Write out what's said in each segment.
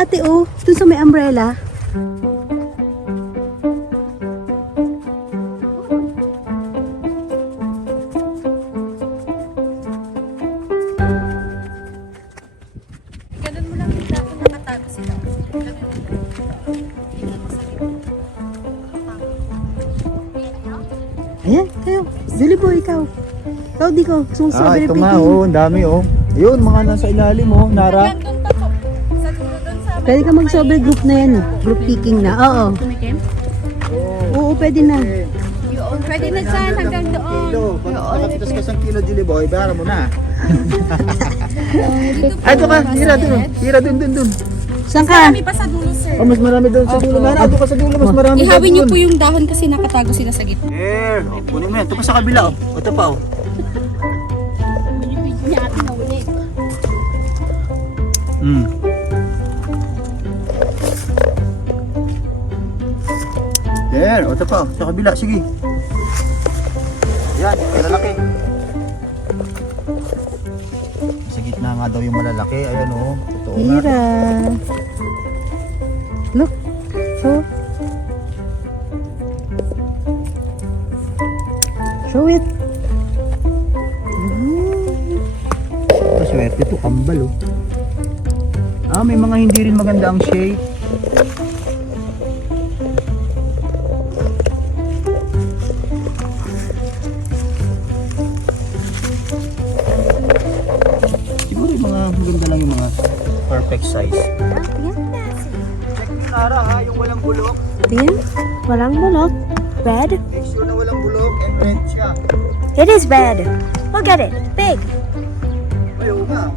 ate, oh. Dun sa may umbrella. Ganun mo lang yung dapat nakatago sila. Ayan, kayo. Billy boy, ikaw. Ikaw, di ko. Strawberry ito nga, picking. oh, ang dami, oh. Ayun, mga nasa ilalim, oh, Nara. Hanggang doon pa po. Sa dulo doon sa... Pwede ka mag-strawberry group na yan, eh. Group picking na. Oo. Tumikim? Oo, pwede na. Yun. Pwede na dyan hanggang doon. Kilo, pag nakapitas ka sa kilo, Jilly Boy, bayaran mo na. Ay, ito ka, hira dun, oh. Hira dun. Saan ka? Marami pa sa dulo, sir. Oh, mas marami doon sa dulo, Nara. Doon ka sa dulo, mas marami Ihawin niyo doon. po yung dahon kasi nakatago sila sa gitna. Here, oh, kunin mo yan. Ito pa sa kabila, oh. Ito pa, oh. Niya atin na ulit. There, ito pa, oh. Sa kabila, sige. Yan, malalaki. Sa gitna nga daw yung malalaki. Ayan, oh. Totoo nga. Hira. Look. Oh. Show it. Swerte to, kambal, oh. May mga hindi rin maganda ang shape. Siguro yung mga maganda lang yung mga perfect size. Check nyo, Nara, ha, yung walang bulok. Tingin. Walang bulok. Red. Make sure na walang bulok and red siya. It is red. Look at it. Big. Ay, oo nga.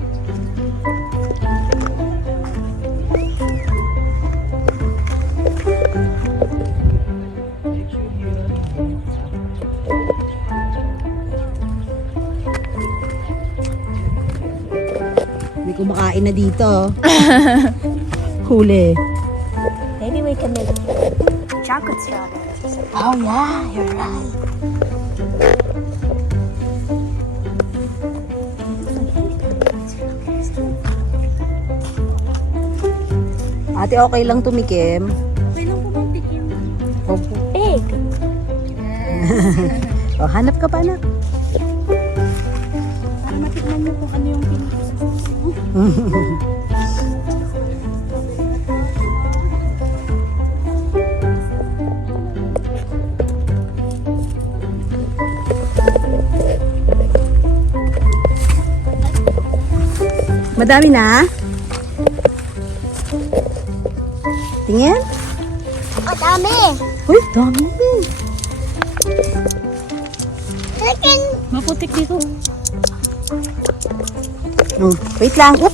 May kumakain na dito. Huli. Maybe we can make chocolate strawberries. Oh yeah, you're right. Ate, okay lang tumikim. Okay lang po bang tikim? Opo. Big. Oh, hanap ka pa na. Para matikman niyo kung ano yung pinupusin. Madami na? Tingin? Oh, dami. Uy, dami. Look in. Maputik dito. Oh, wait lang. Oop.